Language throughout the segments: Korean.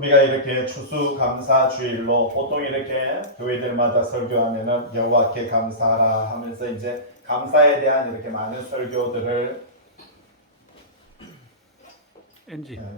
우리가 이렇게 추수감사주일로 보통 이렇게 교회들마다 설교하면은 여호와께 감사하라 하면서 이제 감사에 대한 이렇게 많은 설교들을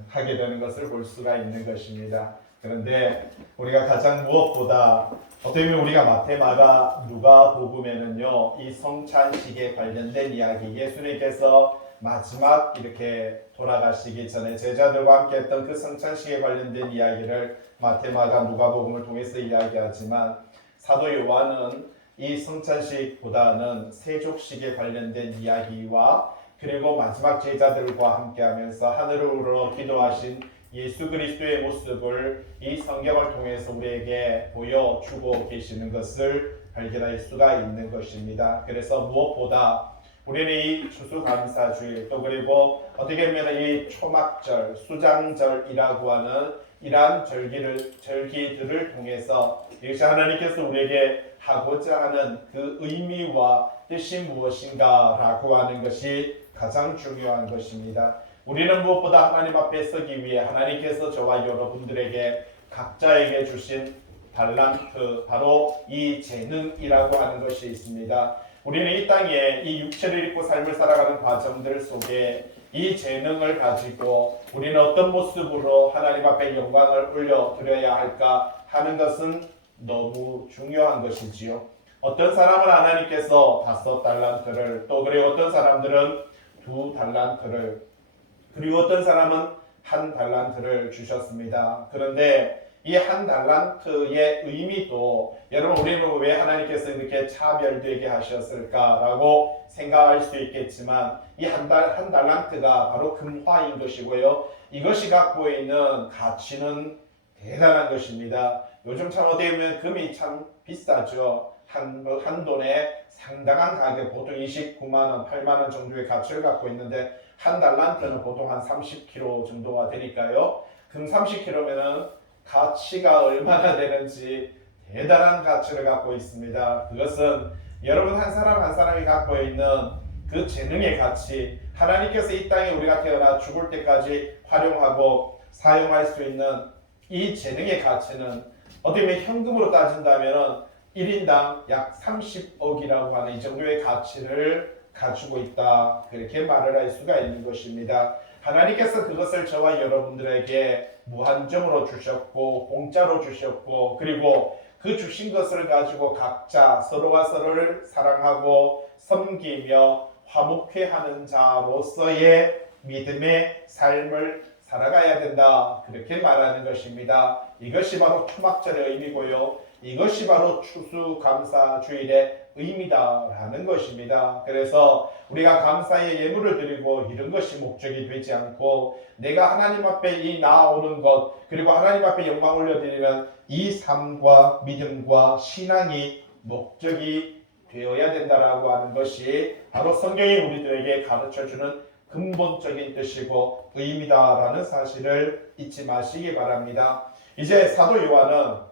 하게 되는 것을 볼 수가 있는 것입니다. 그런데 우리가 가장 무엇보다 어떻게 보면 우리가 마태, 마가, 누가 복음에는요 이 성찬식에 관련된 이야기, 예수님께서 마지막 이렇게 돌아가시기 전에 제자들과 함께 했던 그 성찬식에 관련된 이야기를 마태, 마가, 누가복음을 통해서 이야기하지만 사도 요한은 이 성찬식보다는 세족식에 관련된 이야기와 그리고 마지막 제자들과 함께하면서 하늘으로 기도하신 예수 그리스도의 모습을 이 성경을 통해서 우리에게 보여주고 계시는 것을 발견할 수가 있는 것입니다. 그래서 무엇보다 우리는 이 추수감사주일 또 그리고 어떻게 보면 이 초막절, 수장절이라고 하는 이러한 절기들을 통해서 이것이 하나님께서 우리에게 하고자 하는 그 의미와 뜻이 무엇인가라고 하는 것이 가장 중요한 것입니다. 우리는 무엇보다 하나님 앞에 서기 위해 하나님께서 저와 여러분들에게 각자에게 주신 달란트, 바로 이 재능이라고 하는 것이 있습니다. 우리는 이 땅에 이 육체를 입고 삶을 살아가는 과정들 속에 이 재능을 가지고 우리는 어떤 모습으로 하나님 앞에 영광을 올려드려야 할까 하는 것은 너무 중요한 것이지요. 어떤 사람은 하나님께서 5달란트를, 또 그리고 어떤 사람들은 2달란트를, 그리고 어떤 사람은 1달란트를 주셨습니다. 그런데 이 1달란트의 의미도 여러분 우리는 왜 하나님께서 이렇게 차별되게 하셨을까라고 생각할 수 있겠지만 이 한 달란트가 바로 금화인 것이고요. 이것이 갖고 있는 가치는 대단한 것입니다. 요즘 참 어떻게 보면 금이 참 비싸죠. 한 돈에 상당한 가격, 보통 29만원, 8만원 정도의 가치를 갖고 있는데 1달란트는 보통 한 30kg 정도가 되니까요. 금 30kg면은 가치가 얼마나 되는지 대단한 가치를 갖고 있습니다. 그것은 여러분 한 사람 한 사람이 갖고 있는 그 재능의 가치, 하나님께서 이 땅에 우리가 태어나 죽을 때까지 활용하고 사용할 수 있는 이 재능의 가치는 어떻게 보면 현금으로 따진다면 1인당 약 30억이라고 하는 이 정도의 가치를 가지고 있다, 그렇게 말을 할 수가 있는 것입니다. 하나님께서 그것을 저와 여러분들에게 무한정으로 주셨고 공짜로 주셨고, 그리고 그 주신 것을 가지고 각자 서로가 서로를 사랑하고 섬기며 화목해하는 자로서의 믿음의 삶을 살아가야 된다, 그렇게 말하는 것입니다. 이것이 바로 초막절의 의미고요, 이것이 바로 추수감사주일의 의미다라는 것입니다. 그래서 우리가 감사의 예물을 드리고 이런 것이 목적이 되지 않고 내가 하나님 앞에 이 나아오는 것, 그리고 하나님 앞에 영광 올려드리는 이 삶과 믿음과 신앙이 목적이 되어야 된다라고 하는 것이 바로 성경이 우리들에게 가르쳐주는 근본적인 뜻이고 의미다라는 사실을 잊지 마시기 바랍니다. 이제 사도 요한은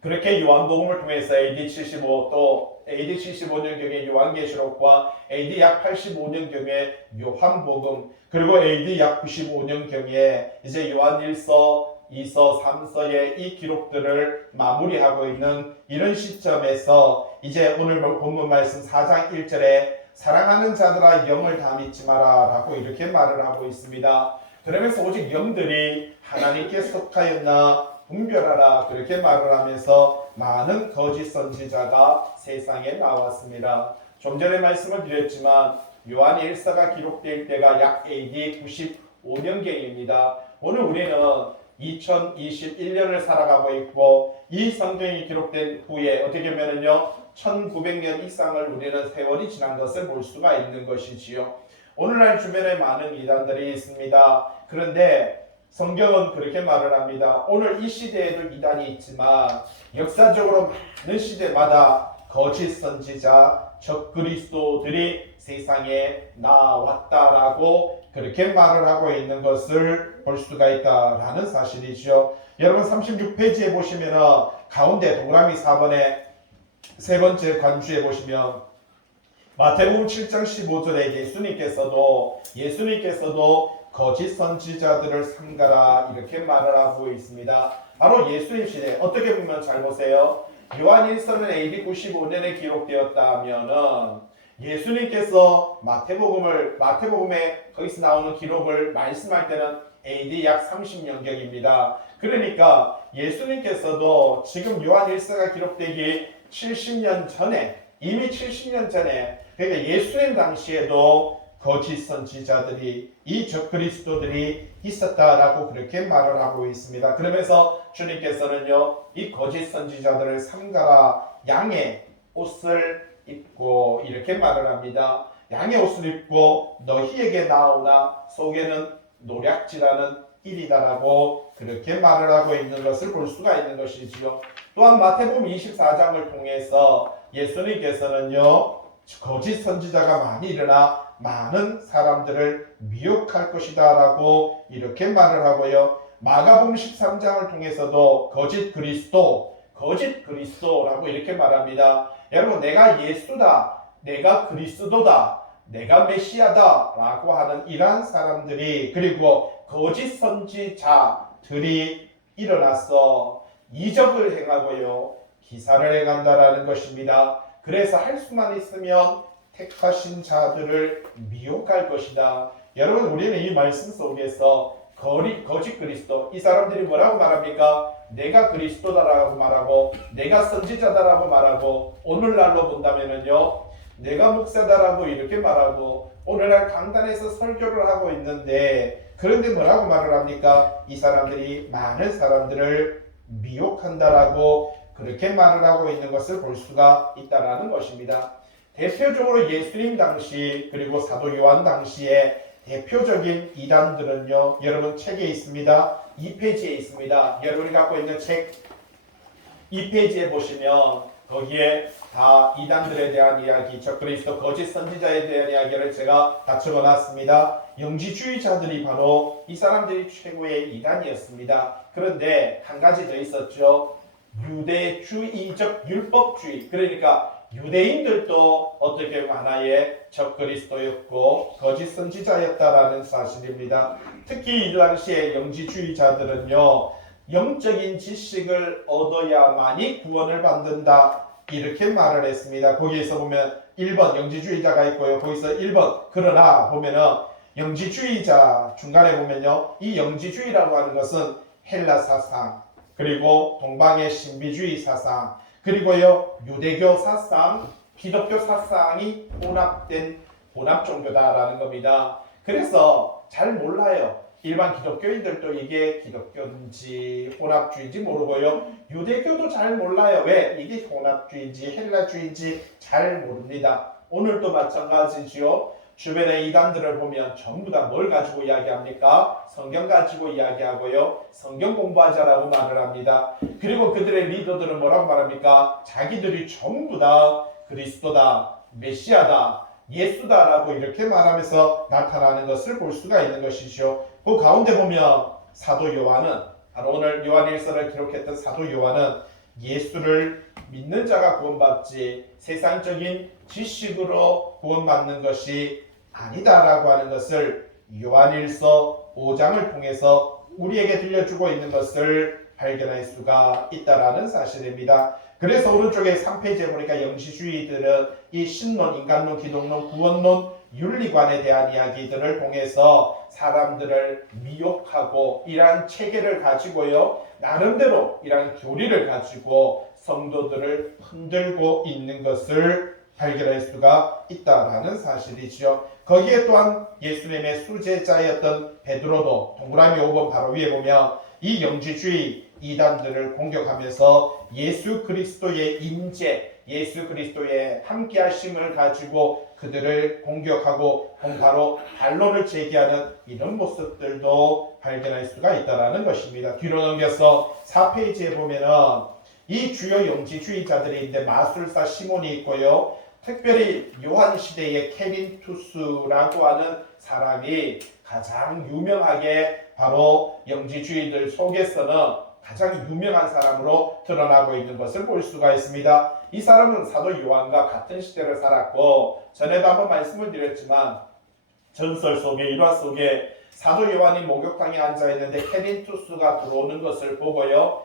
그렇게 요한복음을 통해서 AD 75, 또 AD 75년경의 요한계시록과 AD 약 85년경의 요한복음, 그리고 AD 약 95년경에 이제 요한 1서, 2서, 3서의 이 기록들을 마무리하고 있는 이런 시점에서 이제 오늘 본문 말씀 4장 1절에 사랑하는 자들아 영을 다 믿지 마라 라고 이렇게 말을 하고 있습니다. 그러면서 오직 영들이 하나님께 속하였나 분별하라, 그렇게 말을 하면서 많은 거짓 선지자가 세상에 나왔습니다. 좀 전에 말씀을 드렸지만 요한 1서가 기록될 때가 약 AD 95년경입니다. 오늘 우리는 2021년을 살아가고 있고 이 성경이 기록된 후에 어떻게 보면요 1900년 이상을 우리는 세월이 지난 것을 볼 수가 있는 것이지요. 오늘날 주변에 많은 이단들이 있습니다. 그런데 성경은 그렇게 말을 합니다. 오늘 이 시대에도 이단이 있지만 역사적으로 많은 시대마다 거짓 선지자, 적그리스도들이 세상에 나왔다라고 그렇게 말을 하고 있는 것을 볼 수가 있다라는 사실이죠. 여러분 36페이지에 보시면 가운데 동그라미 4번에 세 번째 관주에 보시면 마태복음 7장 15절에 예수님께서도 거짓 선지자들을 삼가라 이렇게 말을 하고 있습니다. 바로 예수님 시대 어떻게 보면 잘 보세요. 요한일서는 AD 95년에 기록되었다면은 예수님께서 마태복음에 거기서 나오는 기록을 말씀할 때는 AD 약 30년경입니다. 그러니까 예수님께서도 지금 요한일서가 기록되기 70년 전에 이미 70년 전에 그러니까 예수님 당시에도 거짓 선지자들이 이 적그리스도들이 있었다라고 그렇게 말을 하고 있습니다. 그러면서 주님께서는요 이 거짓 선지자들을 삼가라 양의 옷을 입고 이렇게 말을 합니다. 양의 옷을 입고 너희에게 나오나 속에는 노략질하는 일이다라고 그렇게 말을 하고 있는 것을 볼 수가 있는 것이지요. 또한 마태복음 24장을 통해서 예수님께서는요 거짓 선지자가 많이 일어나 많은 사람들을 미혹할 것이다 라고 이렇게 말을 하고요. 마가복음 13장을 통해서도 거짓 그리스도라고 이렇게 말합니다. 여러분 내가 예수다, 내가 그리스도다, 내가 메시아다 라고 하는 이러한 사람들이 그리고 거짓 선지자들이 일어나서 이적을 행하고요 기사를 행한다라는 것입니다. 그래서 할 수만 있으면 택하신 자들을 미혹할 것이다. 여러분 우리는 이 말씀 속에서 거짓 그리스도 이 사람들이 뭐라고 말합니까? 내가 그리스도다라고 말하고 내가 선지자다라고 말하고 오늘날로 본다면은요 내가 목사다라고 이렇게 말하고 오늘날 강단에서 설교를 하고 있는데 그런데 뭐라고 말을 합니까? 이 사람들이 많은 사람들을 미혹한다라고 그렇게 말을 하고 있는 것을 볼 수가 있다라는 것입니다. 대표적으로 예수님 당시 그리고 사도 요한 당시에 대표적인 이단들은요 여러분 책에 있습니다. 2페이지에 있습니다. 여러분이 갖고 있는 책 2페이지에 보시면 거기에 다 이단들에 대한 이야기, 적그리스도 거짓 선지자에 대한 이야기를 제가 다 적어놨습니다. 영지주의자들이 바로 이 사람들이 최고의 이단이었습니다. 그런데 한 가지 더 있었죠. 유대주의적 율법주의. 그러니까 유대인들도 어떻게 보면 하나의 적그리스도였고 거짓 선지자였다라는 사실입니다. 특히 이 당시에 영지주의자들은요 영적인 지식을 얻어야만이 구원을 받는다 이렇게 말을 했습니다. 거기에서 보면 1번 영지주의자가 있고요. 거기서 1번 그러나 보면은 영지주의자 중간에 보면요 이 영지주의라고 하는 것은 헬라 사상 그리고 동방의 신비주의 사상 그리고요 유대교 사상 기독교 사상이 혼합된 혼합 종교다라는 겁니다. 그래서 잘 몰라요. 일반 기독교인들도 이게 기독교인지 혼합주의인지 모르고요. 유대교도 잘 몰라요. 왜? 이게 혼합주의인지 헬라주의인지 잘 모릅니다. 오늘도 마찬가지지요. 주변의 이단들을 보면 전부 다 뭘 가지고 이야기합니까? 성경 가지고 이야기하고요. 성경 공부하자라고 말을 합니다. 그리고 그들의 리더들은 뭐라고 말합니까? 자기들이 전부 다 그리스도다, 메시아다, 예수다라고 이렇게 말하면서 나타나는 것을 볼 수가 있는 것이죠. 그 가운데 보면 사도 요한은 바로 오늘 요한일서를 기록했던 사도 요한은 예수를 믿는 자가 구원받지 세상적인 지식으로 구원받는 것이 아니다라고 하는 것을 요한일서 5장을 통해서 우리에게 들려주고 있는 것을 발견할 수가 있다라는 사실입니다. 그래서 오른쪽에 3페이지에 보니까 영시주의들은 이 신론, 인간론, 기독론, 구원론, 윤리관에 대한 이야기들을 통해서 사람들을 미혹하고 이러한 체계를 가지고요 나름대로 이러한 교리를 가지고 성도들을 흔들고 있는 것을 발견할 수가 있다라는 사실이죠. 거기에 또한 예수님의 수제자였던 베드로도 동그라미 5번 바로 위에 보면 이 영지주의 이단들을 공격하면서 예수 그리스도의 임재, 예수 그리스도의 함께하심을 가지고 그들을 공격하고 바로 반론을 제기하는 이런 모습들도 발견할 수가 있다는 것입니다. 뒤로 넘겨서 4페이지에 보면은 이 주요 영지주의자들이 있는데 마술사 시몬이 있고요. 특별히 요한 시대의 케빈 투스라고 하는 사람이 가장 유명하게 바로 영지주의들 속에서는 가장 유명한 사람으로 드러나고 있는 것을 볼 수가 있습니다. 이 사람은 사도 요한과 같은 시대를 살았고 전에도 한번 말씀을 드렸지만 전설 속에 일화 속에 사도 요한이 목욕탕에 앉아 있는데 케린투스가 들어오는 것을 보고요.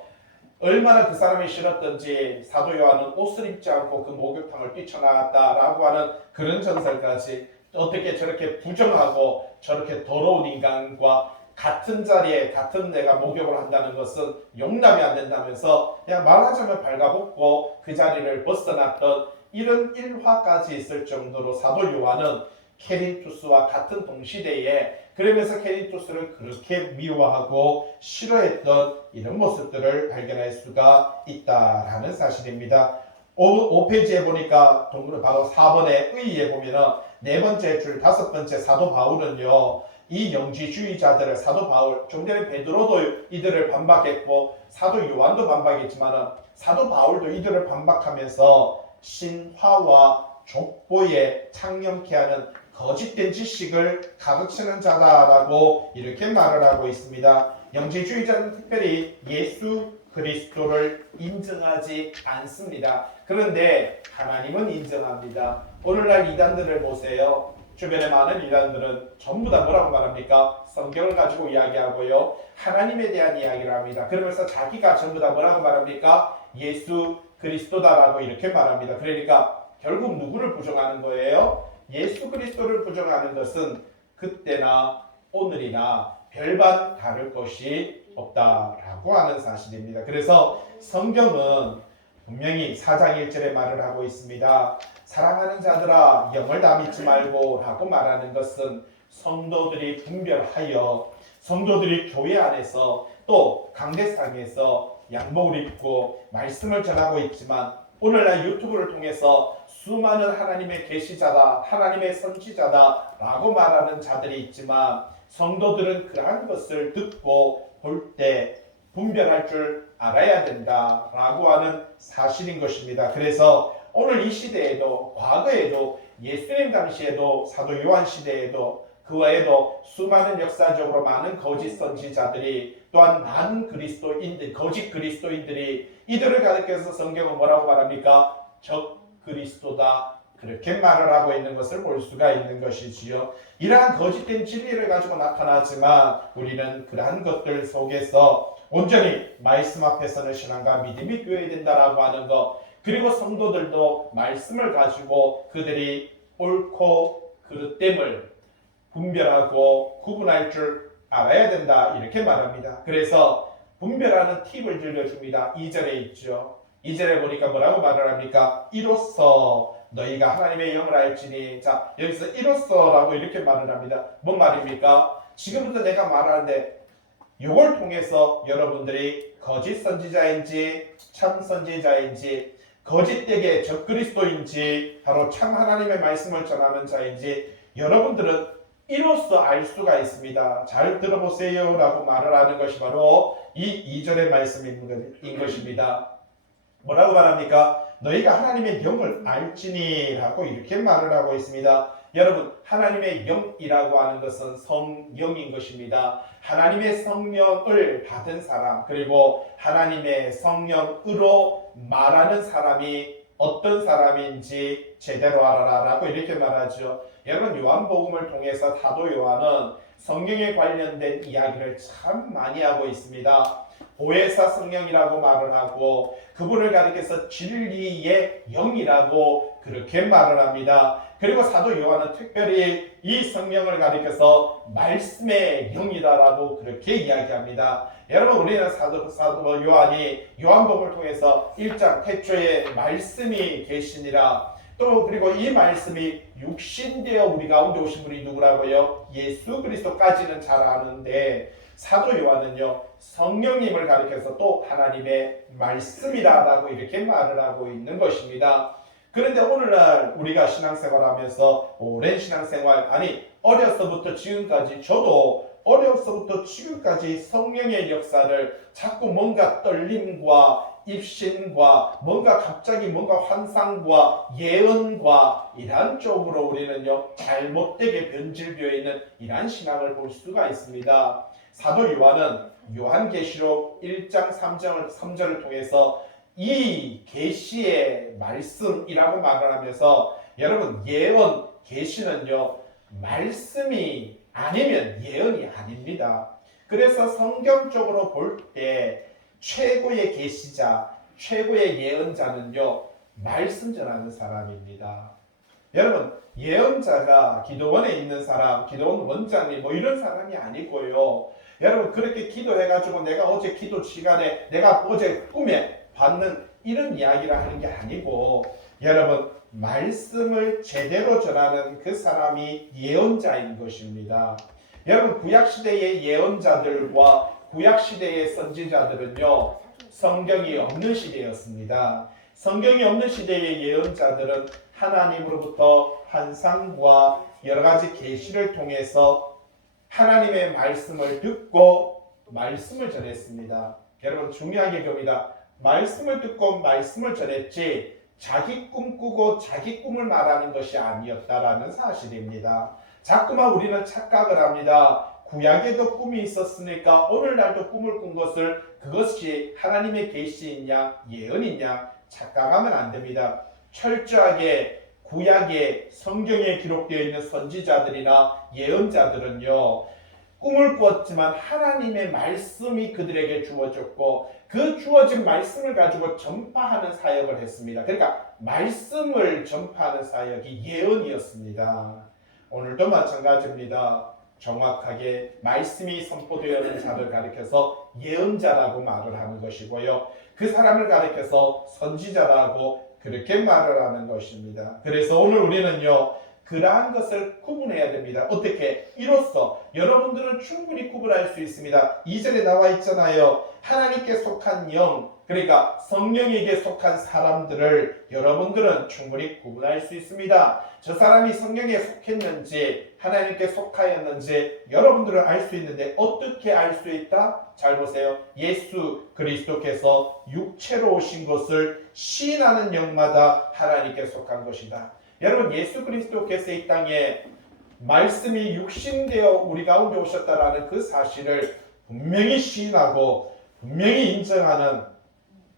얼마나 그 사람이 싫었던지 사도 요한은 옷을 입지 않고 그 목욕탕을 뛰쳐나갔다라고 하는 그런 전설까지, 어떻게 저렇게 부정하고 저렇게 더러운 인간과 같은 자리에 같은 내가 목욕을 한다는 것은 용납이 안 된다면서 그냥 말하자면 발가벗고 그 자리를 벗어났던 이런 일화까지 있을 정도로 사도 요한은 케린투스와 같은 동시대에, 그러면서 케린투스를 그렇게 미워하고 싫어했던 이런 모습들을 발견할 수가 있다라는 사실입니다. 5페이지에 보니까 바로 4번의 의의에 보면은 네 번째 줄 다섯 번째 사도 바울은요, 이 영지주의자들을, 사도 바울, 좀 전에 베드로도 이들을 반박했고 사도 요한도 반박했지만 사도 바울도 이들을 반박하면서 신화와 족보에 창념케 하는 거짓된 지식을 가르치는 자다라고 이렇게 말을 하고 있습니다. 영지주의자는 특별히 예수 그리스도를 인정하지 않습니다. 그런데 하나님은 인정합니다. 오늘날 이단들을 보세요. 주변에 많은 이단들은 전부 다 뭐라고 말합니까? 성경을 가지고 이야기하고요, 하나님에 대한 이야기를 합니다. 그러면서 자기가 전부 다 뭐라고 말합니까? 예수 그리스도다라고 이렇게 말합니다. 그러니까 결국 누구를 부정하는 거예요? 예수 그리스도를 부정하는 것은 그때나 오늘이나 별반 다를 것이 없다라고 하는 사실입니다. 그래서 성경은 분명히 4장 1절에 말을 하고 있습니다. 사랑하는 자들아 영을 다 믿지 말고 라고 말하는 것은 성도들이 분별하여, 성도들이 교회 안에서 또 강대상에서 양복을 입고 말씀을 전하고 있지만, 오늘날 유튜브를 통해서 수많은 하나님의 계시자다, 하나님의 선지자다 라고 말하는 자들이 있지만, 성도들은 그러한 것을 듣고 볼 때 분별할 줄 알아야 된다라고 하는 사실인 것입니다. 그래서 오늘 이 시대에도, 과거에도, 예수님 당시에도, 사도 요한 시대에도, 그 외에도 수많은 역사적으로 많은 거짓 선지자들이, 또한 많은 그리스도인들, 거짓 그리스도인들이 이들을 가리켜서 성경은 뭐라고 말합니까? 적 그리스도다, 그렇게 말을 하고 있는 것을 볼 수가 있는 것이지요. 이러한 거짓된 진리를 가지고 나타나지만 우리는 그러한 것들 속에서 온전히 말씀 앞에서는 신앙과 믿음이 되어야 된다라고 하는 것, 그리고 성도들도 말씀을 가지고 그들이 옳고 그릇됨을 분별하고 구분할 줄 알아야 된다, 이렇게 말합니다. 그래서 분별하는 팁을 들려줍니다. 2절에 있죠. 2절에 보니까 뭐라고 말을 합니까? 이로써 너희가 하나님의 영을 알지니. 자, 여기서 이로써라고 이렇게 말을 합니다. 뭔 말입니까? 지금부터 내가 말하는데 이걸 통해서 여러분들이 거짓 선지자인지 참 선지자인지, 거짓되게 적그리스도인지 바로 참 하나님의 말씀을 전하는 자인지 여러분들은 이로써 알 수가 있습니다. 잘 들어보세요 라고 말을 하는 것이 바로 이 2절의 말씀인 것입니다. 뭐라고 말합니까? 너희가 하나님의 영을 알지니 라고 이렇게 말을 하고 있습니다. 여러분, 하나님의 영이라고 하는 것은 성령인 것입니다. 하나님의 성령을 받은 사람, 그리고 하나님의 성령으로 말하는 사람이 어떤 사람인지 제대로 알아라 라고 이렇게 말하죠. 여러분, 요한복음을 통해서 사도 요한은 성령에 관련된 이야기를 참 많이 하고 있습니다. 보혜사 성령이라고 말을 하고 그분을 가리켜서 진리의 영이라고 그렇게 말을 합니다. 그리고 사도 요한은 특별히 이 성령을 가리켜서 말씀의 영이다라고 그렇게 이야기합니다. 여러분, 우리는 사도 요한이 요한복음을 통해서 1장 태초에 말씀이 계시니라, 또 그리고 이 말씀이 육신되어 우리 가운데 오신 분이 누구라고요? 예수 그리스도까지는 잘 아는데 사도 요한은요 성령님을 가리켜서 또 하나님의 말씀이라고 이렇게 말을 하고 있는 것입니다. 그런데 오늘날 우리가 신앙생활하면서 오랜 신앙생활, 아니 어려서부터 지금까지, 저도 어려서부터 지금까지 성령의 역사를 자꾸 뭔가 떨림과 입신과 뭔가 갑자기 뭔가 환상과 예언과 이러한 쪽으로 우리는요 잘못되게 변질되어 있는 이러한 신앙을 볼 수가 있습니다. 사도 요한은 요한계시록 1장 3절을 통해서 이 계시의 말씀이라고 말을 하면서, 여러분, 예언, 계시는요 말씀이 아니면 예언이 아닙니다. 것입니다. 그래서 성경적으로 볼 때 최고의 계시자, 최고의 예언자는요, 말씀 전하는 사람입니다. 여러분, 예언자가 기도원에 있는 사람, 기도원 원장님 뭐 이런 사람이 아니고요. 여러분, 그렇게 기도해가지고 내가 어제 기도 시간에 내가 어제 꿈에 받는 이런 이야기를 하는 게 아니고, 여러분, 말씀을 제대로 전하는 그 사람이 예언자인 것입니다. 여러분, 구약시대의 예언자들과 구약시대의 선지자들은요, 성경이 없는 시대였습니다. 성경이 없는 시대의 예언자들은 하나님으로부터 환상과 여러 가지 계시를 통해서 하나님의 말씀을 듣고 말씀을 전했습니다. 여러분, 중요한 게 그겁니다. 말씀을 듣고 말씀을 전했지 자기 꿈 꾸고 자기 꿈을 말하는 것이 아니었다라는 사실입니다. 자꾸만 우리는 착각을 합니다. 구약에도 꿈이 있었으니까 오늘날도 꿈을 꾼 것을 그것이 하나님의 계시이냐 예언이냐 착각하면 안 됩니다. 철저하게 구약의 성경에 기록되어 있는 선지자들이나 예언자들은요, 꿈을 꾸었지만 하나님의 말씀이 그들에게 주어졌고 그 주어진 말씀을 가지고 전파하는 사역을 했습니다. 그러니까 말씀을 전파하는 사역이 예언이었습니다. 오늘도 마찬가지입니다. 정확하게 말씀이 선포되어 있는 자를 가리켜서 예언자라고 말을 하는 것이고요. 그 사람을 가리켜서 선지자라고 그렇게 말을 하는 것입니다. 그래서 오늘 우리는요, 그러한 것을 구분해야 됩니다. 어떻게? 이로써 여러분들은 충분히 구분할 수 있습니다. 2절에 나와 있잖아요. 하나님께 속한 영, 그러니까 성령에게 속한 사람들을 여러분들은 충분히 구분할 수 있습니다. 저 사람이 성령에 속했는지 하나님께 속하였는지 여러분들은 알 수 있는데 어떻게 알 수 있다? 잘 보세요. 예수 그리스도께서 육체로 오신 것을 시인하는 영마다 하나님께 속한 것이다. 여러분, 예수 그리스도께서 이 땅에 말씀이 육신되어 우리 가운데 오셨다라는 그 사실을 분명히 시인하고 분명히 인정하는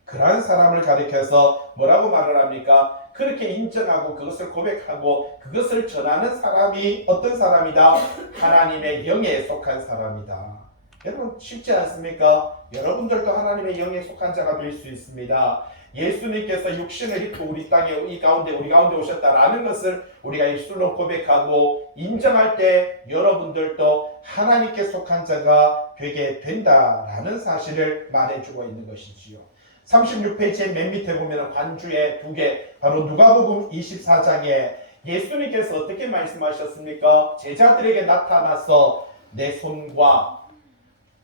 그러한 사람을 가리켜서 뭐라고 말을 합니까? 그렇게 인정하고 그것을 고백하고 그것을 전하는 사람이 어떤 사람이다? 하나님의 영에 속한 사람이다. 여러분, 쉽지 않습니까? 여러분들도 하나님의 영에 속한 자가 될 수 있습니다. 예수님께서 육신을 입고 우리 땅에 우리 가운데 오셨다라는 것을 우리가 입술로 고백하고 인정할 때 여러분들도 하나님께 속한 자가 되게 된다라는 사실을 말해주고 있는 것이지요. 36페이지의 맨 밑에 보면 관주에 두 개, 바로 누가복음 24장에 예수님께서 어떻게 말씀하셨습니까? 제자들에게 나타나서 내 손과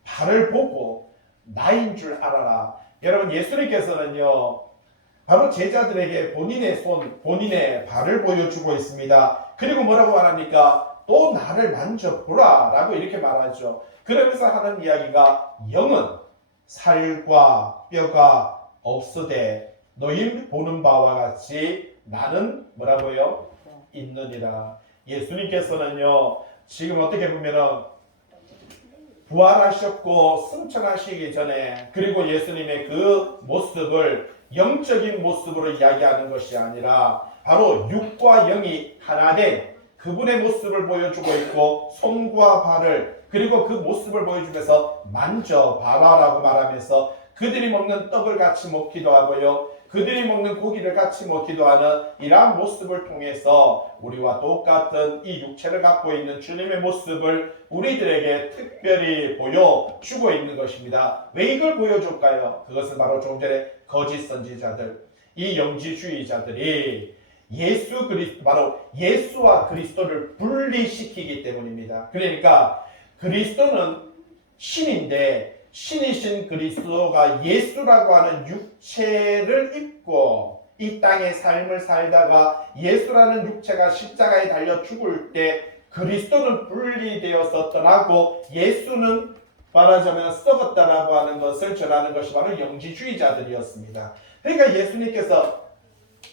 발을 보고 나인 줄 알아라. 여러분, 예수님께서는요, 바로 제자들에게 본인의 손, 본인의 발을 보여주고 있습니다. 그리고 뭐라고 말합니까? 또 나를 만져보라 라고 이렇게 말하죠. 그러면서 하는 이야기가 영은 살과 뼈가 없으되 너희 보는 바와 같이 나는 뭐라고요? 있느니라. 예수님께서는요, 지금 어떻게 보면은 부활하셨고 승천하시기 전에, 그리고 예수님의 그 모습을 영적인 모습으로 이야기하는 것이 아니라 바로 육과 영이 하나 된 그분의 모습을 보여주고 있고, 손과 발을, 그리고 그 모습을 보여주면서 만져봐라라고 말하면서 그들이 먹는 떡을 같이 먹기도 하고요, 그들이 먹는 고기를 같이 먹기도 하는 이러한 모습을 통해서 우리와 똑같은 이 육체를 갖고 있는 주님의 모습을 우리들에게 특별히 보여주고 있는 것입니다. 왜 이걸 보여줄까요? 그것은 바로 좀 전에 거짓 선지자들, 이 영지주의자들이 바로 예수와 그리스도를 분리시키기 때문입니다. 그러니까 그리스도는 신인데 신이신 그리스도가 예수라고 하는 육체를 입고 이 땅의 삶을 살다가 예수라는 육체가 십자가에 달려 죽을 때 그리스도는 분리되어서 떠나고 예수는 말하자면 썩었다라고 하는 것을 전하는 것이 바로 영지주의자들이었습니다. 그러니까 예수님께서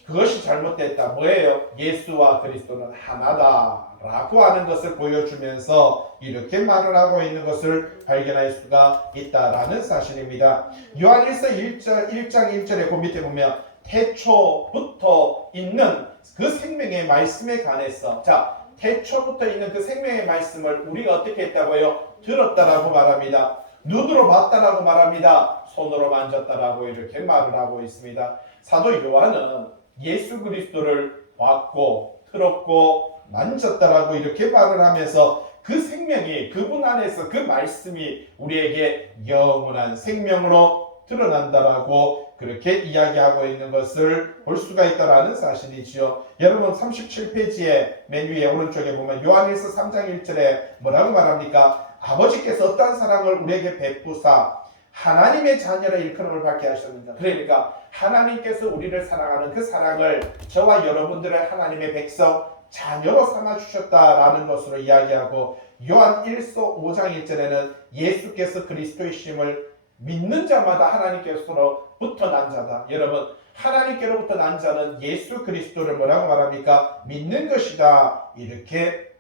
그것이 잘못됐다. 뭐예요? 예수와 그리스도는 하나다라고 하는 것을 보여주면서 이렇게 말을 하고 있는 것을 발견할 수가 있다라는 사실입니다. 요한일서 1장 1절에 그 밑에 보면 태초부터 있는 그 생명의 말씀에 관해서, 자, 태초부터 있는 그 생명의 말씀을 우리가 어떻게 했다고요? 들었다라고 말합니다. 눈으로 봤다라고 말합니다. 손으로 만졌다라고 이렇게 말을 하고 있습니다. 사도 요한은 예수 그리스도를 봤고 들었고 만졌다라고 이렇게 말을 하면서 그 생명이 그분 안에서 그 말씀이 우리에게 영원한 생명으로 드러난다라고 그렇게 이야기하고 있는 것을 볼 수가 있다라는 사실이지요. 여러분 37페이지에 맨 위에 오른쪽에 보면 요한일서 3장 1절에 뭐라고 말합니까? 아버지께서 어떠한 사랑을 우리에게 베푸사 하나님의 자녀라 일컬음을 받게 하셨는가. 그러니까 하나님께서 우리를 사랑하는 그 사랑을 저와 여러분들의 하나님의 백성 자녀로 삼아주셨다라는 것으로 이야기하고 요한 1서 5장 1절에는 예수께서 그리스도이심을 믿는 자마다 하나님께서로부터 난 자다. 여러분 하나님께로부터 난 자는 예수 그리스도를 뭐라고 말합니까? 믿는 것이다. 이렇게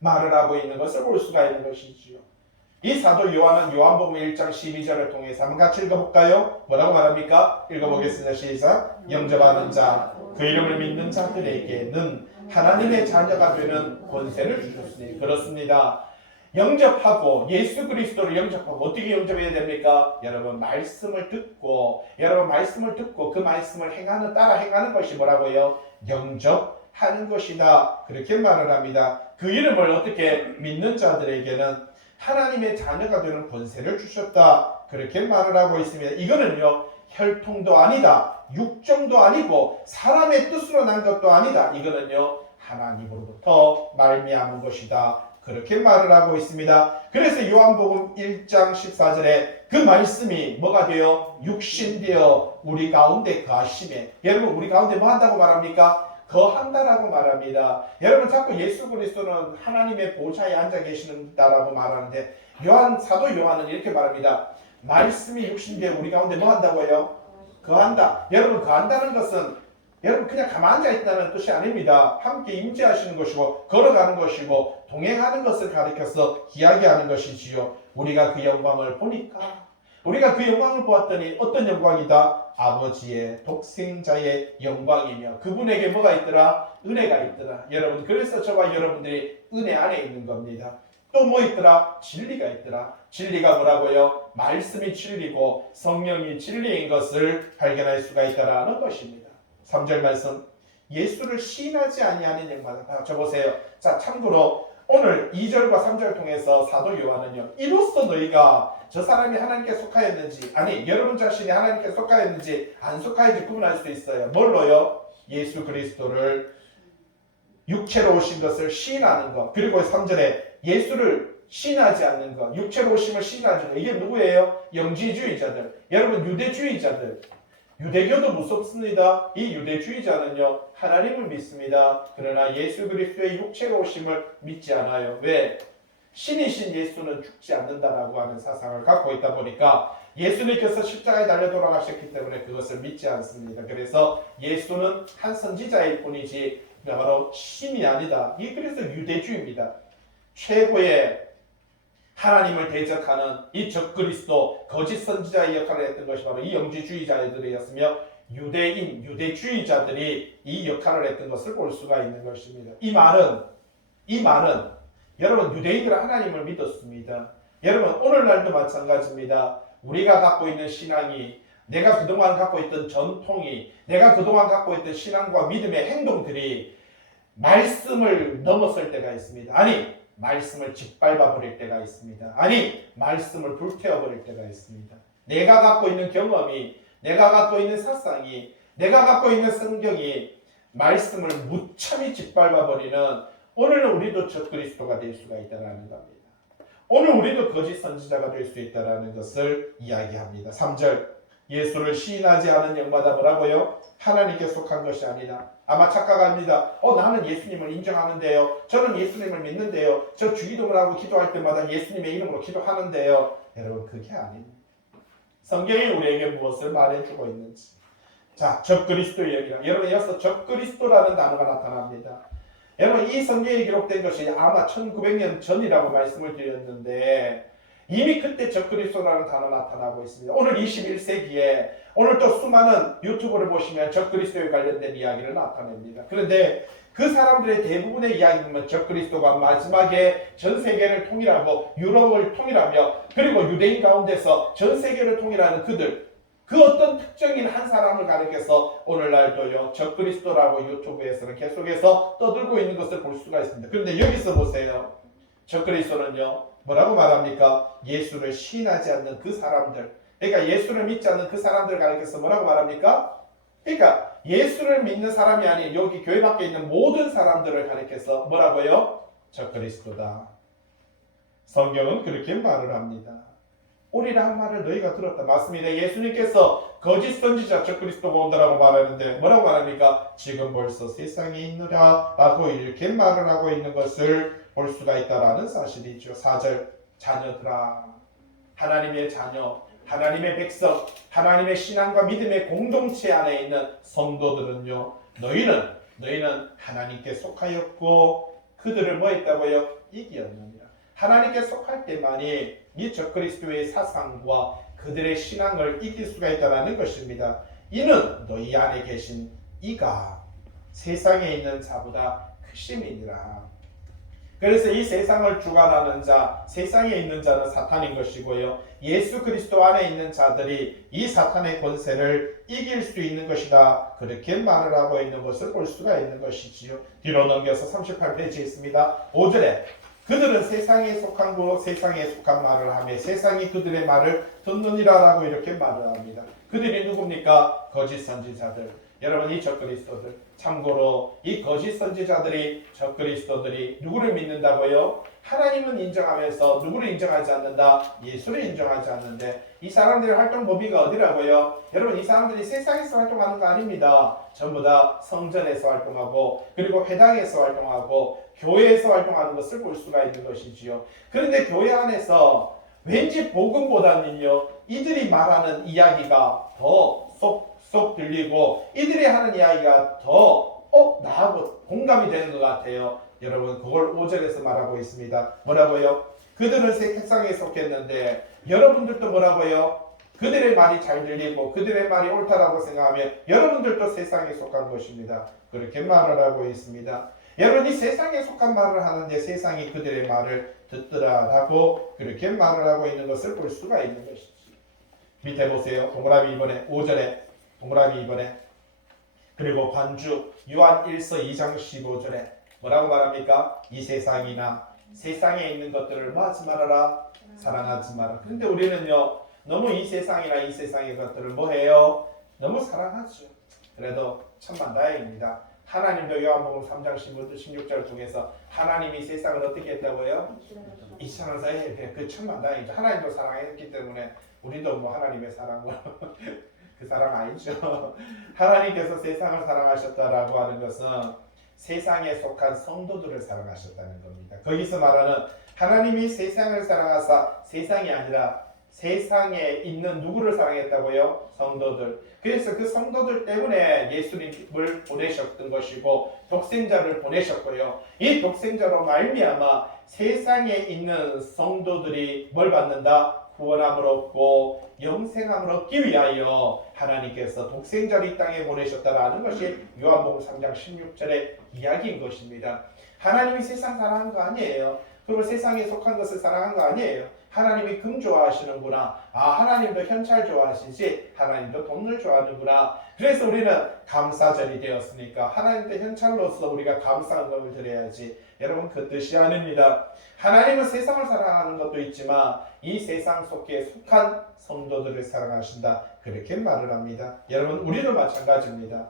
말을 하고 있는 것을 볼 수가 있는 것이지요. 이 사도 요한은 요한복음 1장 12절을 통해서 한번 같이 읽어볼까요? 뭐라고 말합니까? 읽어보겠습니다. 시작. 영접하는 자, 그 이름을 믿는 자들에게는 하나님의 자녀가 되는 권세를 주셨으니. 그렇습니다. 영접하고 예수 그리스도를 영접하고 어떻게 영접해야 됩니까? 여러분 말씀을 듣고 그 말씀을 행하는 따라 행하는 것이 뭐라고요? 영접하는 것이다. 그렇게 말을 합니다. 그 이름을 어떻게 믿는 자들에게는 하나님의 자녀가 되는 권세를 주셨다. 그렇게 말을 하고 있습니다. 이거는요 혈통도 아니다. 육정도 아니고 사람의 뜻으로 난 것도 아니다. 이거는요 하나님으로부터 말미암은 것이다. 그렇게 말을 하고 있습니다. 그래서 요한복음 1장 14절에 그 말씀이 뭐가 되어 육신되어 우리 가운데 거하심에. 여러분 우리 가운데 뭐 한다고 말합니까? 거한다라고 말합니다. 여러분 자꾸 예수 그리스도는 하나님의 보좌에 앉아 계시는다라고 말하는데 사도 요한은 이렇게 말합니다. 말씀이 육신되어 우리 가운데 뭐 한다고요? 거한다. 여러분 거한다는 것은 여러분 그냥 가만 앉아 있다는 뜻이 아닙니다. 함께 임재하시는 것이고 걸어가는 것이고 동행하는 것을 가리켜서 이야기하는 것이지요. 우리가 그 영광을 보니까 우리가 그 영광을 보았더니 어떤 영광이다? 아버지의 독생자의 영광이며 그분에게 뭐가 있더라? 은혜가 있더라. 여러분 그래서 저와 여러분들이 은혜 안에 있는 겁니다. 또 뭐 있더라? 진리가 있더라. 진리가 뭐라고요? 말씀이 진리고 성령이 진리인 것을 발견할 수가 있다라는 것입니다. 3절 말씀 예수를 시인하지 아니하는 영광. 적어보세요. 자 참고로 오늘 2절과 3절을 통해서 사도 요한은요 이로써 너희가 저 사람이 하나님께 속하였는지 아니 여러분 자신이 하나님께 속하였는지 안 속하였는지 구분할 수 있어요. 뭘로요? 예수 그리스도를 육체로 오신 것을 시인하는 것. 그리고 3절에 예수를 시인하지 않는 것. 육체로 오심을 시인하지 않는 것. 이게 누구예요? 영지주의자들. 여러분 유대주의자들. 유대교도 무섭습니다. 이 유대주의자는요 하나님을 믿습니다. 그러나 예수 그리스도의 육체로 오심을 믿지 않아요. 왜? 신이신 예수는 죽지 않는다라고 하는 사상을 갖고 있다 보니까 예수님께서 십자가에 달려 돌아가셨기 때문에 그것을 믿지 않습니다. 그래서 예수는 한 선지자일 뿐이지 바로 신이 아니다. 이 그래서 유대주의입니다. 최고의 하나님을 대적하는 이 적그리스도 거짓 선지자의 역할을 했던 것이 바로 이 영지주의자들이었으며 유대주의자들이 이 역할을 했던 것을 볼 수가 있는 것입니다. 이 말은 여러분 유대인들은 하나님을 믿었습니다. 여러분 오늘날도 마찬가지입니다. 우리가 갖고 있는 신앙이 내가 그동안 갖고 있던 전통이 내가 그동안 갖고 있던 신앙과 믿음의 행동들이 말씀을 넘어설 때가 있습니다. 아니 말씀을 짓밟아 버릴 때가 있습니다. 아니 말씀을 불태워 버릴 때가 있습니다. 내가 갖고 있는 경험이 내가 갖고 있는 사상이 내가 갖고 있는 성경이 말씀을 무참히 짓밟아 버리는 오늘은 우리도 적그리스도가 될 수가 있다는 겁니다. 오늘 우리도 거짓 선지자가 될 수 있다는 것을 이야기합니다. 3절 예수를 시인하지 않은 영마다 뭐라고요? 하나님께 속한 것이 아니라 아마 착각합니다. 나는 예수님을 인정하는데요. 저는 예수님을 믿는데요. 저 주기도를 하고 기도할 때마다 예수님의 이름으로 기도하는데요. 여러분 그게 아닙니다. 성경이 우리에게 무엇을 말해주고 있는지. 자, 적그리스도의 얘기가 여러분 여기서 적그리스도라는 단어가 나타납니다. 여러분 이 성경에 기록된 것이 아마 1900년 전이라고 말씀을 드렸는데 이미 그때 적그리스도라는 단어 나타나고 있습니다. 오늘 21세기에 오늘 또 수많은 유튜브를 보시면 적그리스도에 관련된 이야기를 나타냅니다. 그런데 그 사람들의 대부분의 이야기는 적그리스도가 마지막에 전 세계를 통일하고 유럽을 통일하며 그리고 유대인 가운데서 전 세계를 통일하는 그들, 그 어떤 특정인 한 사람을 가리켜서 오늘날도요 적그리스도라고 유튜브에서는 계속해서 떠들고 있는 것을 볼 수가 있습니다. 그런데 여기서 보세요. 적그리스도는요 뭐라고 말합니까? 예수를 시인하지 않는 그 사람들, 그러니까 예수를 믿지 않는 그 사람들을 가리켜서 뭐라고 말합니까? 그러니까 예수를 믿는 사람이 아닌 여기 교회 밖에 있는 모든 사람들을 가리켜서 뭐라고요? 적그리스도다. 성경은 그렇게 말을 합니다. 오리라 한 말을 너희가 들었다. 맞습니다. 예수님께서 거짓 선지자 적그리스도가 온다라고 말하는데 뭐라고 말합니까? 지금 벌써 세상에 있느라 라고 이렇게 말을 하고 있는 것을 볼 수가 있다라는 사실이죠. 4절 자녀들아, 하나님의 자녀, 하나님의 백성, 하나님의 신앙과 믿음의 공동체 안에 있는 성도들은요, 너희는 하나님께 속하였고 그들을 뭐 했다고요? 이기었느니라. 하나님께 속할 때만이 이 적그리스도의 사상과 그들의 신앙을 이길 수가 있다는 것입니다. 이는 너희 안에 계신 이가 세상에 있는 자보다 크심이니라. 그래서 이 세상을 주관하는 자, 세상에 있는 자는 사탄인 것이고요. 예수 그리스도 안에 있는 자들이 이 사탄의 권세를 이길 수 있는 것이다. 그렇게 말을 하고 있는 것을 볼 수가 있는 것이지요. 뒤로 넘겨서 38페이지에 있습니다. 5절에 그들은 세상에 속한 고 세상에 속한 말을 하며 세상이 그들의 말을 듣느니라 라고 이렇게 말을 합니다. 그들이 누굽니까? 거짓 선지자들. 여러분 이 적그리스도들, 참고로 이 거짓 선지자들이 적그리스도들이 누구를 믿는다고요? 하나님은 인정하면서 누구를 인정하지 않는다? 예수를 인정하지 않는데 이 사람들의 활동 범위가 어디라고요? 여러분 이 사람들이 세상에서 활동하는 거 아닙니다. 전부 다 성전에서 활동하고 그리고 회당에서 활동하고 교회에서 활동하는 것을 볼 수가 있는 것이지요. 그런데 교회 안에서 왠지 복음보다는요 이들이 말하는 이야기가 더 쏙 들리고 이들이 하는 이야기가 더 나하고 공감이 되는 것 같아요. 여러분 그걸 5절에서 말하고 있습니다. 뭐라고요? 그들은 세상에 속했는데 여러분들도 뭐라고요? 그들의 말이 잘 들리고 그들의 말이 옳다라고 생각하면 여러분들도 세상에 속한 것입니다. 그렇게 말을 하고 있습니다. 여러분 이 세상에 속한 말을 하는데 세상이 그들의 말을 듣더라라고 그렇게 말을 하고 있는 것을 볼 수가 있는 것이지. 밑에 보세요. 동그라미 2번에 5절에 동그라미 2번에 그리고 반주 요한 1서 2장 15절에 뭐라고 말합니까? 이 세상이나 세상에 있는 것들을 뭐 하지 말아라? 사랑하지 마라. 근데 우리는요 너무 이 세상이나 이 세상의 것들을 뭐 해요? 너무 사랑하죠. 그래도 천만다행입니다. 하나님도 요한복음 3장 15절 16절 통해서 하나님이 세상을 어떻게 했다고요? 이 세상을 사랑해. 그 천만다행이죠. 하나님도 사랑했기 때문에 우리도 뭐 하나님의 사랑으로 그 사랑 아니죠. 하나님께서 세상을 사랑하셨다라고 하는 것은 세상에 속한 성도들을 사랑하셨다는 겁니다. 거기서 말하는 하나님이 세상을 사랑하사 세상이 아니라 세상에 있는 누구를 사랑했다고요? 성도들. 그래서 그 성도들 때문에 예수님을 보내셨던 것이고 독생자를 보내셨고요. 이 독생자로 말미암아 세상에 있는 성도들이 뭘 받는다? 구원함을 얻고 영생함을 얻기 위하여 하나님께서 독생자를 이 땅에 보내셨다라는 것이 요한복음 3장 16절의 이야기인 것입니다. 하나님이 세상 사랑한 거 아니에요. 그리고 세상에 속한 것을 사랑한 거 아니에요. 하나님이 금 좋아하시는구나. 하나님도 현찰 좋아하시지 하나님도 돈을 좋아하는구나. 그래서 우리는 감사절이 되었으니까 하나님도 현찰로서 우리가 감사금을 드려야지. 여러분 그 뜻이 아닙니다. 하나님은 세상을 사랑하는 것도 있지만 이 세상 속에 속한 성도들을 사랑하신다. 그렇게 말을 합니다. 여러분 우리도 마찬가지입니다.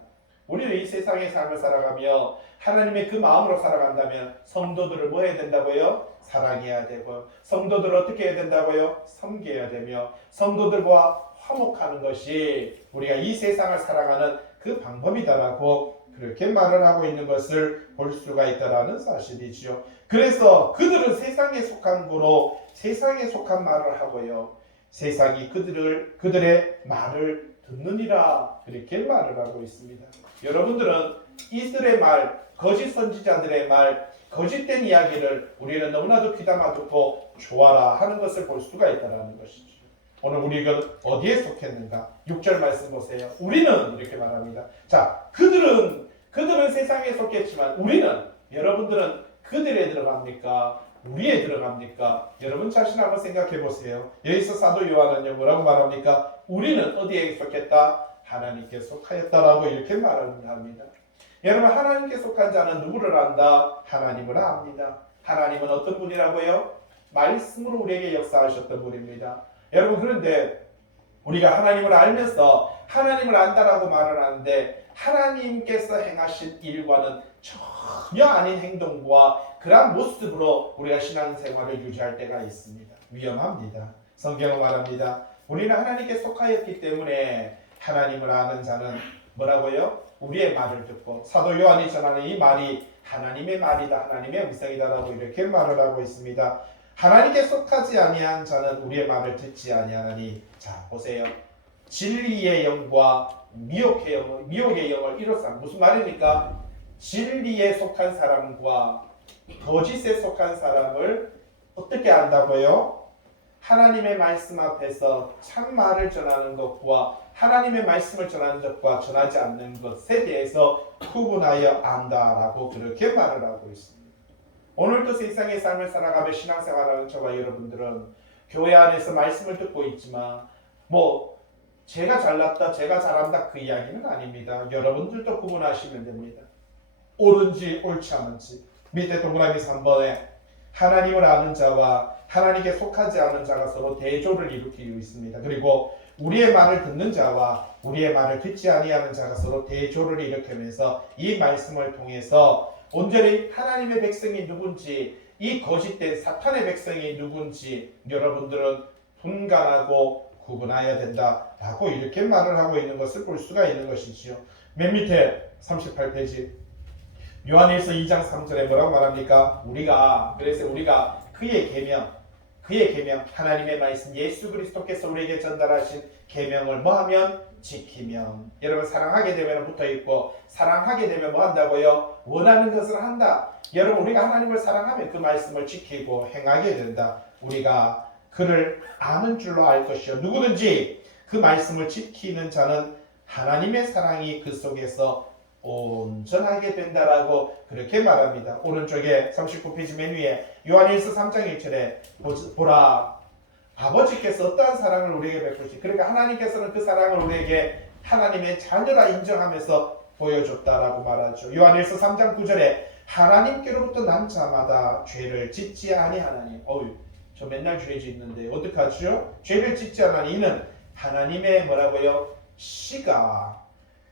우리도 이 세상의 삶을 살아가며 하나님의 그 마음으로 살아간다면 성도들을 뭐 해야 된다고요? 사랑해야 되고 성도들을 어떻게 해야 된다고요? 섬겨야 되며 성도들과 화목하는 것이 우리가 이 세상을 사랑하는 그 방법이다라고 그렇게 말을 하고 있는 것을 볼 수가 있다라는 사실이지요. 그래서 그들은 세상에 속한 거로 세상에 속한 말을 하고요. 세상이 그들의 말을 듣느니라 그렇게 말을 하고 있습니다. 여러분들은 이들의 말, 거짓 선지자들의 말, 거짓된 이야기를 우리는 너무나도 귀담아 듣고 좋아라 하는 것을 볼 수가 있다는 것이죠. 오늘 우리가 어디에 속했는가? 6절 말씀 보세요. 우리는 이렇게 말합니다. 자, 그들은 세상에 속했지만 우리는, 여러분들은 그들에 들어갑니까? 우리에 들어갑니까? 여러분 자신 한번 생각해 보세요. 여기서 사도 요한은요 뭐라고 말합니까? 우리는 어디에 속했다? 하나님께 속하였다라고 이렇게 말합니다. 여러분, 하나님께 속한 자는 누구를 안다? 하나님을 압니다. 하나님은 어떤 분이라고요? 말씀으로 우리에게 역사하셨던 분입니다. 여러분, 그런데 우리가 하나님을 알면서 하나님을 안다라고 말을 하는데 하나님께서 행하신 일과는 전혀 아닌 행동과 그러한 모습으로 우리가 신앙생활을 유지할 때가 있습니다. 위험합니다. 성경은 말합니다. 우리는 하나님께 속하였기 때문에 하나님을 아는 자는 뭐라고요? 우리의 말을 듣고, 사도 요한이 전하는 이 말이 하나님의 말이다, 하나님의 음성이다라고 이렇게 말을 하고 있습니다. 하나님께 속하지 아니한 자는 우리의 말을 듣지 아니하니. 자, 보세요. 진리의 영과 미혹의 영을 이로써 무슨 말입니까? 진리에 속한 사람과 거짓에 속한 사람을 어떻게 안다고요? 하나님의 말씀 앞에서 참말을 전하는 것과 하나님의 말씀을 전하는 것과 전하지 않는 것에 대해서 구분하여 안다라고 그렇게 말을 하고 있습니다. 오늘도 세상의 삶을 살아가며 신앙생활하는 저와 여러분들은 교회 안에서 말씀을 듣고 있지만 제가 잘났다, 제가 잘한다 그 이야기는 아닙니다. 여러분들도 구분하시면 됩니다. 옳은지 옳지 않은지. 밑에 동그라미 3번에 하나님을 아는 자와 하나님께 속하지 않은 자가 서로 대조를 일으키고 있습니다. 그리고 우리의 말을 듣는 자와 우리의 말을 듣지 아니하는 자가 서로 대조를 일으키면서 이 말씀을 통해서 온전히 하나님의 백성이 누군지, 이 거짓된 사탄의 백성이 누군지 여러분들은 분간하고 구분해야 된다라고 이렇게 말을 하고 있는 것을 볼 수가 있는 것이지요. 맨 밑에 38페이지 요한일서 2장 3절에 뭐라고 말합니까? 우리가 그의 계명 하나님의 말씀 예수 그리스도께서 우리에게 전달하신 계명을 뭐하면? 지키면. 여러분, 사랑하게 되면 붙어있고 사랑하게 되면 뭐 한다고요? 원하는 것을 한다. 여러분, 우리가 하나님을 사랑하면 그 말씀을 지키고 행하게 된다. 우리가 그를 아는 줄로 알 것이요 누구든지 그 말씀을 지키는 자는 하나님의 사랑이 그 속에서 온전하게 된다라고 그렇게 말합니다. 오른쪽에 39페이지 맨 위에 요한일서 3장 1절에 보라, 아버지께서 어떠한 사랑을 우리에게 베푸시, 그러니까 하나님께서는 그 사랑을 우리에게 하나님의 자녀라 인정하면서 보여줬다라고 말하죠. 요한일서 3장 9절에 하나님께로부터 난 자마다 죄를 짓지 아니하나니. 저 맨날 죄 짓는데 어떡하죠? 죄를 짓지 않으니 이는 하나님의 뭐라고요? 씨가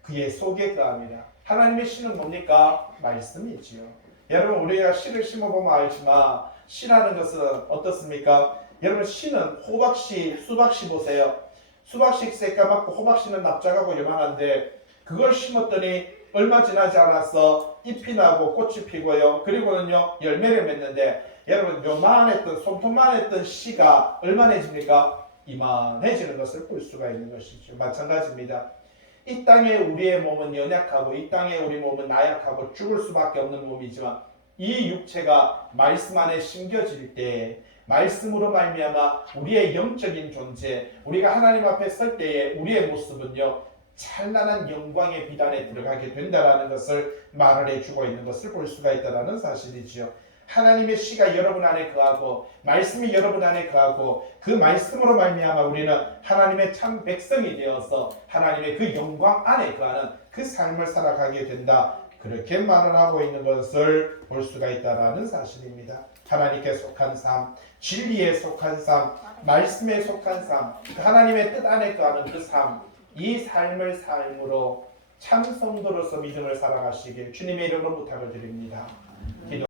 그의 속에 거함이라. 하나님의 씨는 뭡니까? 말씀이지요. 여러분, 우리가 씨를 심어보면 알지만 씨라는 것은 어떻습니까? 여러분, 씨는 호박씨, 수박씨 보세요. 수박씨 새까맣고 호박씨는 납작하고 요만한데 그걸 심었더니 얼마 지나지 않아서 잎이 나고 꽃이 피고요. 그리고는요 열매를 맺는데 여러분, 요만했던 손톱만 했던 씨가 얼마나집니까? 이만해지는 것을 볼 수가 있는 것이죠. 마찬가지입니다. 이 땅에 우리의 몸은 연약하고 이 땅에 우리 몸은 나약하고 죽을 수밖에 없는 몸이지만 이 육체가 말씀 안에 심겨질 때 말씀으로 말미암아 우리의 영적인 존재, 우리가 하나님 앞에 설 때에 우리의 모습은요 찬란한 영광의 비단에 들어가게 된다라는 것을 말을 해주고 있는 것을 볼 수가 있다는 사실이지요. 하나님의 씨가 여러분 안에 거하고 말씀이 여러분 안에 거하고 그 말씀으로 말미암아 우리는 하나님의 참 백성이 되어서 하나님의 그 영광 안에 거하는 그 삶을 살아가게 된다. 그렇게 말을 하고 있는 것을 볼 수가 있다는 사실입니다. 하나님께 속한 삶, 진리에 속한 삶, 말씀에 속한 삶, 하나님의 뜻 안에 거하는 그 삶, 이 삶을 삶으로 참 성도로서 믿음을 살아가시길 주님의 이름으로 부탁을 드립니다.